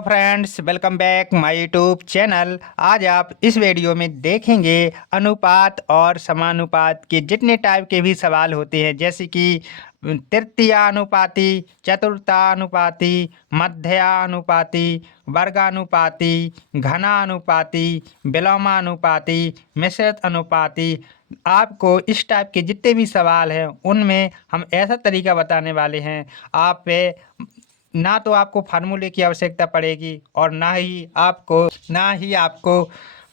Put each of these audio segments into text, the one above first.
Friends, welcome back my YouTube channel. आज आप इस वीडियो में देखेंगे अनुपात और समानुपात के जितने टाइप के भी सवाल होते हैं, जैसे कि तृतीयानुपाती, चतुर्थानुपाती, मध्यानुपाती, वर्गानुपाती, घनानुपाती, विलोमानुपाती, मिश्रित अनुपाती। आपको इस टाइप के जितने भी सवाल हैं उनमें हम ऐसा तरीका बताने वाले हैं आप पे ना तो आपको फार्मूले की आवश्यकता पड़ेगी और ना ही आपको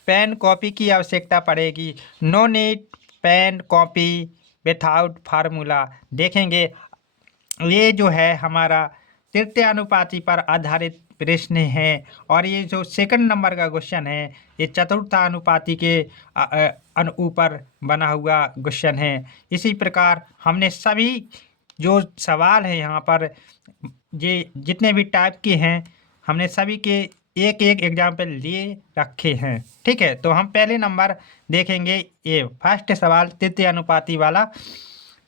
पेन कॉपी की आवश्यकता पड़ेगी। No need pen copy without formula. देखेंगे ये जो है हमारा तृतीयानुपाती पर आधारित प्रश्न है और ये जो सेकंड नंबर का क्वेश्चन है ये चतुर्थानुपाती के ऊपर बना हुआ क्वेश्चन है। इसी प्रकार हमने सभी जो सवाल है यहाँ पर ये जितने भी टाइप के हैं हमने सभी के एक एक एग्जाम्पल लिए रखे हैं। ठीक है, तो हम पहले नंबर देखेंगे। ये फर्स्ट सवाल तृतीयानुपाती वाला,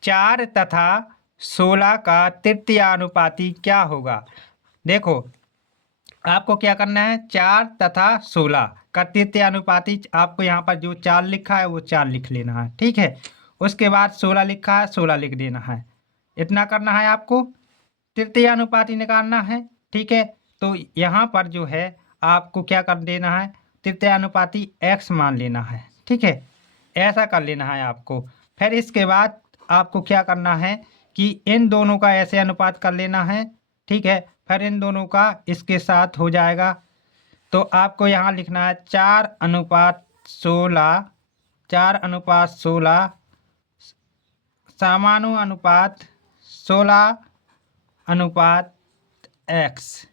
4 तथा 16 का तृतीयानुपाती क्या होगा। देखो आपको क्या करना है, 4 तथा 16 का तृतीयानुपाती आपको यहाँ पर जो 4 लिखा है वो 4 लिख लेना है। ठीक है, उसके बाद 16 लिखा है 16 लिख देना है। इतना करना है आपको, तृतीयानुपाती निकालना है। ठीक है, तो यहाँ पर जो है आपको क्या कर देना है, तृतीयानुपाती x मान लेना है। ठीक है, ऐसा कर लेना है आपको। फिर इसके बाद आपको क्या करना है कि इन दोनों का ऐसे अनुपात कर लेना है। ठीक है, फिर इन दोनों का इसके साथ हो जाएगा तो आपको यहाँ लिखना है 4:16, 4:16 समानुपात 16:x,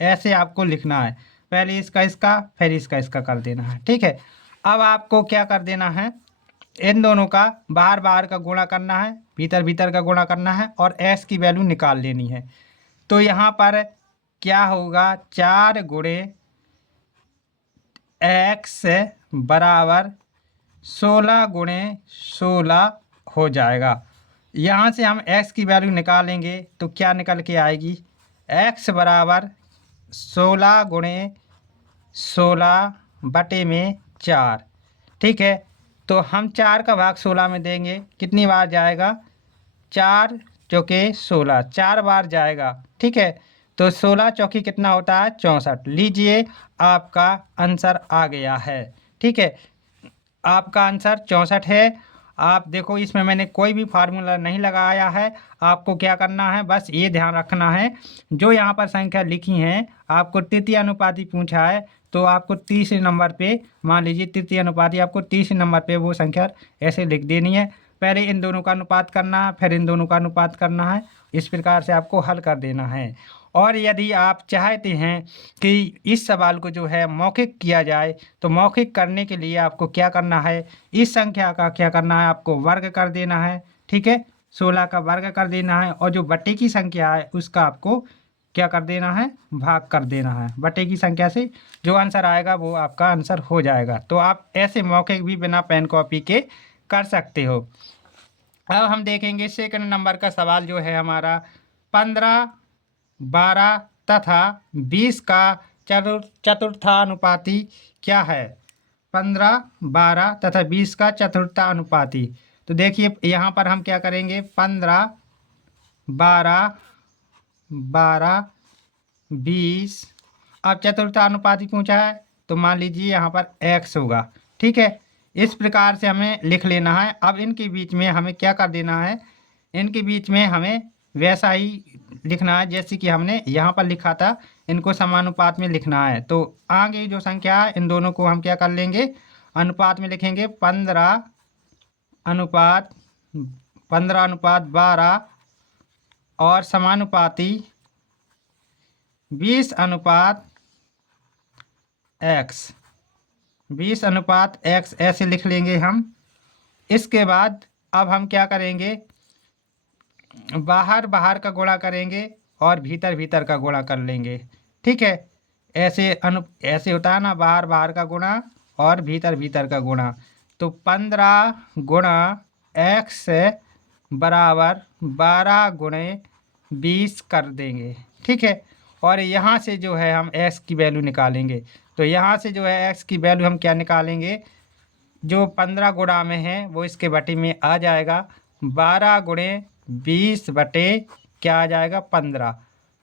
ऐसे आपको लिखना है। पहले इसका इसका फिर इसका इसका कर देना है। ठीक है, अब आपको क्या कर देना है, इन दोनों का बाहर बाहर का गुणा करना है, भीतर भीतर का गुणा करना है और x की वैल्यू निकाल लेनी है। तो यहाँ पर क्या होगा, 4 गुणे x बराबर 16 गुणे 16 हो जाएगा। यहाँ से हम x की वैल्यू निकालेंगे तो क्या निकल के आएगी, x बराबर 16 गुणे 16 बटे में 4। ठीक है, तो हम 4 का भाग 16 में देंगे, कितनी बार जाएगा, 4 चौके 16, 4 बार जाएगा। ठीक है, तो 16 चौकी कितना होता है, 64। लीजिए आपका आंसर आ गया है। ठीक है, आपका आंसर 64 है। आप देखो इसमें मैंने कोई भी फार्मूला नहीं लगाया है। आपको क्या करना है, बस ये ध्यान रखना है जो यहाँ पर संख्या लिखी हैं आपको तृतीय अनुपाती पूछा है तो आपको तीसरे नंबर पे, मान लीजिए तृतीय अनुपाती, आपको तीसरे नंबर पे वो संख्या ऐसे लिख देनी है। पहले इन दोनों का अनुपात करना है, फिर इन दोनों का अनुपात करना है। इस प्रकार से आपको हल कर देना है। और यदि आप चाहते हैं कि इस सवाल को जो है मौखिक किया जाए तो मौखिक करने के लिए आपको क्या करना है, इस संख्या का क्या करना है, आपको वर्ग कर देना है। ठीक है, 16 का वर्ग कर देना है और जो बटे की संख्या है उसका आपको क्या कर देना है, भाग कर देना है। बटे की संख्या से जो आंसर आएगा वो आपका आंसर हो जाएगा। तो आप ऐसे मौखिक भी बिना पेन कॉपी के कर सकते हो। अब हम देखेंगे सेकंड नंबर का सवाल जो है हमारा, 15, 12 तथा 20 का चतुर्थानुपाती क्या है। 15, 12 तथा 20 का चतुर्थानुपाती। तो देखिए यहाँ पर हम क्या करेंगे, 15, 12, 12, 20। अब चतुर्थानुपाती पूछा है तो मान लीजिए यहाँ पर x होगा। ठीक है, इस प्रकार से हमें लिख लेना है। अब इनके बीच में हमें क्या कर देना है, इनके बीच में हमें वैसा ही लिखना है जैसे कि हमने यहाँ पर लिखा था, इनको समानुपात में लिखना है। तो आगे जो संख्या है इन दोनों को हम क्या कर लेंगे, अनुपात में लिखेंगे। 15:12 और समानुपाती 20:x, 20:x ऐसे लिख लेंगे हम। इसके बाद अब हम क्या करेंगे, बाहर बाहर का गुणा करेंगे और भीतर भीतर का गुणा कर लेंगे। ठीक है, ऐसे होता है ना, बाहर बाहर का गुणा और भीतर भीतर का गुणा। तो 15 गुणा x बराबर 12 गुणे 20 कर देंगे। ठीक है, और यहाँ से जो है हम x की वैल्यू निकालेंगे। तो यहाँ से जो है x की वैल्यू हम क्या निकालेंगे, जो 15 गुणा में है वो इसके बटे में आ जाएगा, 12 गुणे 20 बटे क्या आ जाएगा 15।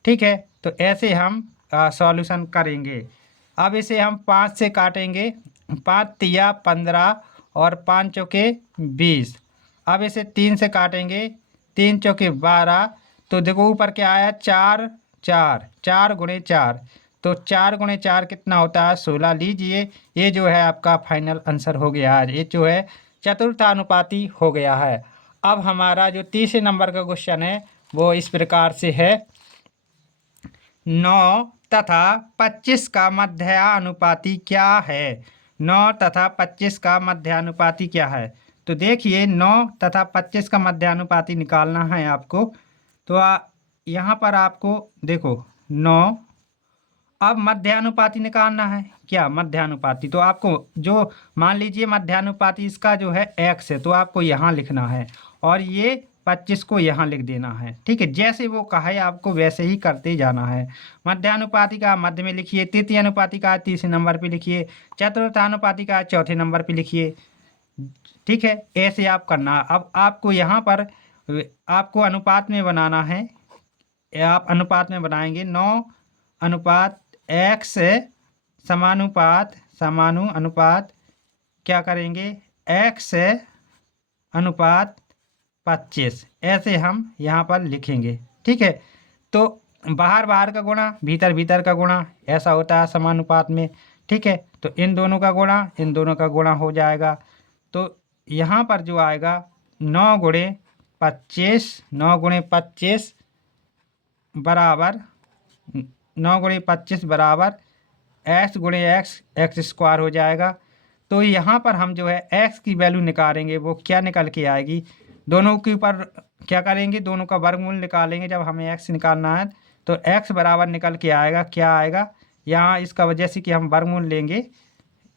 ठीक है, तो ऐसे हम सॉल्यूशन करेंगे। अब इसे हम 5 से काटेंगे, 5 तिया 15 और 5 चौके 20। अब इसे 3 से काटेंगे, 3 चौके 12। तो देखो ऊपर क्या आया, 4 4 4 गुणे 4। तो 4 गुणे 4 कितना होता है, 16 लीजिए। ये जो है आपका फाइनल आंसर हो गया है, ये जो है चतुर्थानुपाती हो गया है। अब हमारा जो तीसरे नंबर का क्वेश्चन है वो इस प्रकार से है, 9 तथा 25 का मध्यानुपाती क्या है। 9 तथा 25 का मध्यानुपाती क्या है। तो देखिए 9 तथा 25 का मध्यानुपाती निकालना है आपको। तो यहाँ पर आपको देखो 9, अब मध्यानुपाती निकालना है। क्या मध्यानुपाती, तो आपको जो मान लीजिए मध्यानुपाती इसका जो है x है, तो आपको यहाँ लिखना है और ये 25 को यहाँ लिख देना है। ठीक है, जैसे वो कहा है आपको वैसे ही करते जाना है। मध्यानुपाती का मध्य में लिखिए, तृतीय अनुपाती का तीसरे नंबर पे लिखिए, चतुर्थानुपाती का चौथे नंबर पे लिखिए। ठीक है, ऐसे आप करना। अब आपको यहाँ पर आपको अनुपात में बनाना है। आप अनुपात में बनाएंगे, 9 अनुपात x समानुपात क्या करेंगे, x अनुपात 25, ऐसे हम यहाँ पर लिखेंगे। ठीक है, तो बाहर बाहर का गुणा, भीतर भीतर का गुणा, ऐसा होता है समानुपात में। ठीक है, तो इन दोनों का गुणा इन दोनों का गुणा हो जाएगा। तो यहाँ पर जो आएगा 9 गुणे 25, 9 गुणे 25 बराबर 9 गुणे 25 बराबर x गुणे एक्स स्क्वायर हो जाएगा। तो यहाँ पर हम जो है x की वैल्यू निकालेंगे, वो क्या निकल के आएगी, दोनों के ऊपर क्या करेंगे, दोनों का वर्गमूल निकालेंगे। जब हमें x निकालना है तो x बराबर निकल के आएगा, क्या आएगा, यहाँ इसका वजह से कि हम वर्गमूल लेंगे,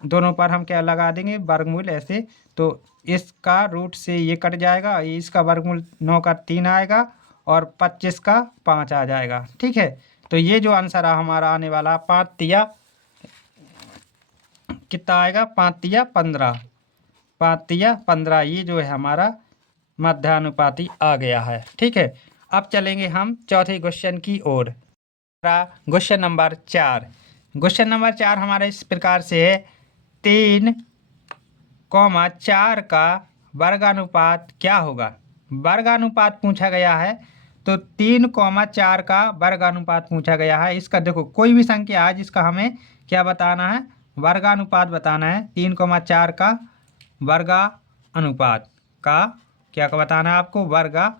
दोनों पर हम क्या लगा देंगे, वर्गमूल ऐसे। तो इसका रूट से ये कट जाएगा, इसका वर्गमूल 9 का 3 आएगा और 25 का 5 आ जाएगा। ठीक है, तो ये जो आंसर हमारा आने वाला 5 तिया कितना आएगा, 5 तिया 15, 5 तिया 15, ये जो है हमारा मध्यानुपाती आ गया है। ठीक है, अब चलेंगे हम चौथे क्वेश्चन की ओर। क्वेश्चन नंबर 4, क्वेश्चन नंबर 4 हमारा इस प्रकार से है, 3,4 का वर्गानुपात क्या होगा। वर्गानुपात पूछा गया है, तो 3,4 का वर्गानुपात पूछा गया है। इसका देखो कोई भी संख्या है जिसका हमें क्या बताना है, वर्गानुपात बताना है। 3,4 का वर्गानुपात का क्या बताना है आपको, वर्गानुपात,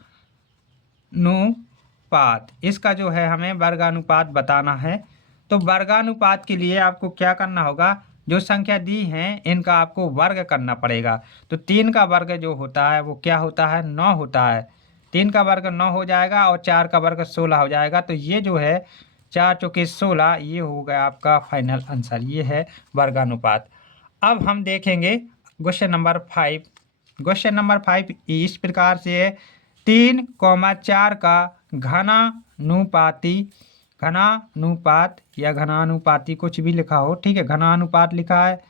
इसका जो है हमें वर्गानुपात बताना है। तो वर्गानुपात के लिए आपको क्या करना होगा, जो संख्या दी हैं इनका आपको वर्ग करना पड़ेगा। तो 3 का वर्ग जो होता है वो क्या होता है, 9 होता है। 3 का वर्ग 9 हो जाएगा और 4 का वर्ग 16 हो जाएगा। तो ये जो है 4 चौके 16, ये हो गया आपका फाइनल आंसर, ये है वर्गानुपात। अब हम देखेंगे क्वेश्चन नंबर 5। क्वेश्चन नंबर 5 इस प्रकार से है, 3,4 का घनानुपात या घनानुपाती कुछ भी लिखा हो, ठीक है, घनानुपात लिखा है।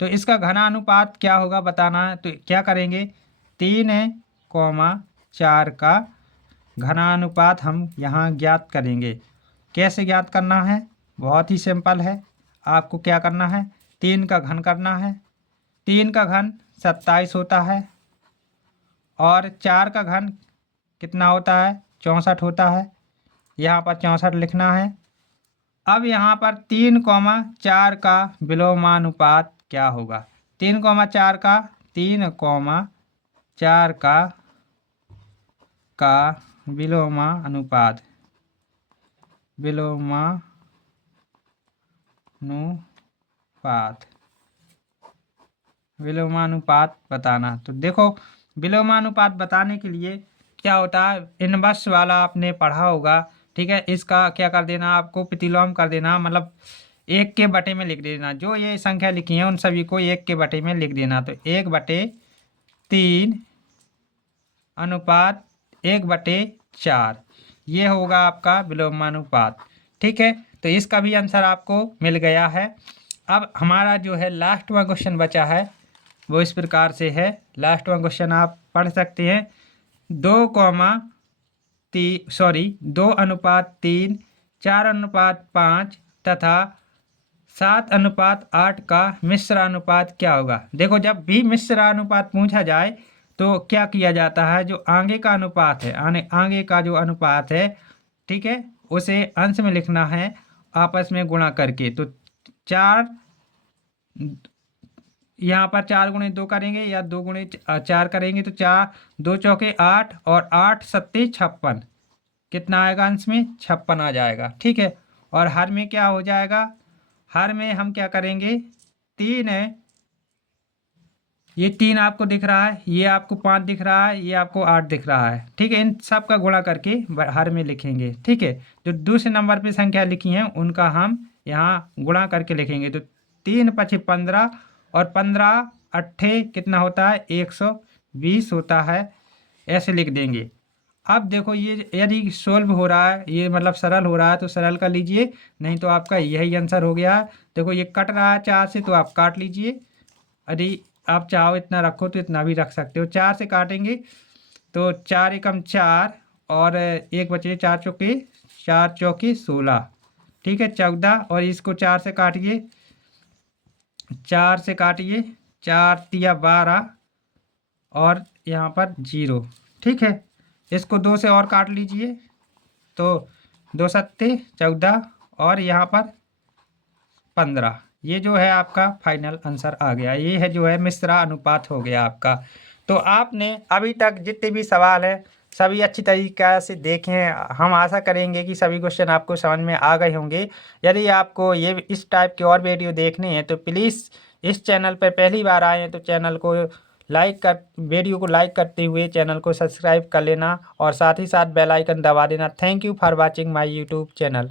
तो इसका घनानुपात क्या होगा बताना है। तो क्या करेंगे, 3,4 का घनानुपात हम यहाँ ज्ञात करेंगे। कैसे ज्ञात करना है, बहुत ही सिंपल है। आपको क्या करना है, 3 का घन करना है। 3 का घन 27 होता है और 4 का घन कितना होता है, 64 होता है। यहाँ पर 64 लिखना है। अब यहाँ पर 3,4 का विलोमानुपात क्या होगा। 3,4 का विलोमानुपात विलोमानुपात बताना। तो देखो विलोमानुपात बताने के लिए क्या होता है, इनवर्स वाला आपने पढ़ा होगा। ठीक है, इसका क्या कर देना, आपको प्रतिलोम कर देना, मतलब 1 के बटे में लिख देना। जो ये संख्या लिखी है उन सभी को 1 के बटे में लिख देना। तो 1/3 अनुपात 1/4, ये होगा आपका विलोमानुपात। ठीक है, तो इसका भी आंसर आपको मिल गया है। अब हमारा जो है लास्ट वाला क्वेश्चन बचा है वो इस प्रकार से है। लास्ट वाला क्वेश्चन आप पढ़ सकते हैं। 2:3 4:5 तथा 7:8 का मिश्रानुपात क्या होगा। देखो, जब भी मिश्रानुपात पूछा जाए तो क्या किया जाता है, जो आगे का अनुपात है, आगे का जो अनुपात है, ठीक है, उसे अंश में लिखना है आपस में गुणा करके। तो 4, यहाँ पर 4 × 2 करेंगे या 2 × 4 करेंगे तो 4 2 चौके 8 और 8 सत्ते 56। कितना आएगा अंश में? 56 आ जाएगा। ठीक है, और हर में क्या हो जाएगा, हर में हम क्या करेंगे, 3 है, ये 3 आपको दिख रहा है, ये आपको 5 दिख रहा है, ये आपको 8 दिख रहा है। ठीक है, इन सब का गुणा करके हर में लिखेंगे। ठीक है, जो दूसरे नंबर पे संख्या लिखी है उनका हम यहाँ गुणा करके लिखेंगे। तो 3 × 5 = 15 और 15 8 कितना होता है, 120 होता है। ऐसे लिख देंगे। अब देखो, ये यदि सोल्व हो रहा है, ये मतलब सरल हो रहा है तो सरल कर लीजिए, नहीं तो आपका यही आंसर हो गया। देखो, ये कट रहा है 4 से तो आप काट लीजिए। यदि आप चाहो इतना रखो तो इतना भी रख सकते हो। 4 से काटेंगे तो 4 एकम 4 और 1 बचे 4 चौके 16। ठीक है, 14, और इसको 4 से काटिए, 4 से काटिए, 4 × 12 और यहाँ पर 0। ठीक है, इसको 2 से और काट लीजिए तो 2 सत्ते 14 और यहाँ पर 15। ये जो है आपका फाइनल आंसर आ गया। ये है जो है मिश्रा अनुपात हो गया आपका। तो आपने अभी तक जितने भी सवाल हैं सभी अच्छी तरीक़े से देखे हैं। हम आशा करेंगे कि सभी क्वेश्चन आपको समझ में आ गए होंगे। यदि आपको ये इस टाइप के और वीडियो देखने हैं तो प्लीज़ इस चैनल पर पहली बार आए हैं तो चैनल को वीडियो को लाइक करते हुए चैनल को सब्सक्राइब कर लेना और साथ ही साथ बेल आइकन दबा देना। Thank you for watching my YouTube channel.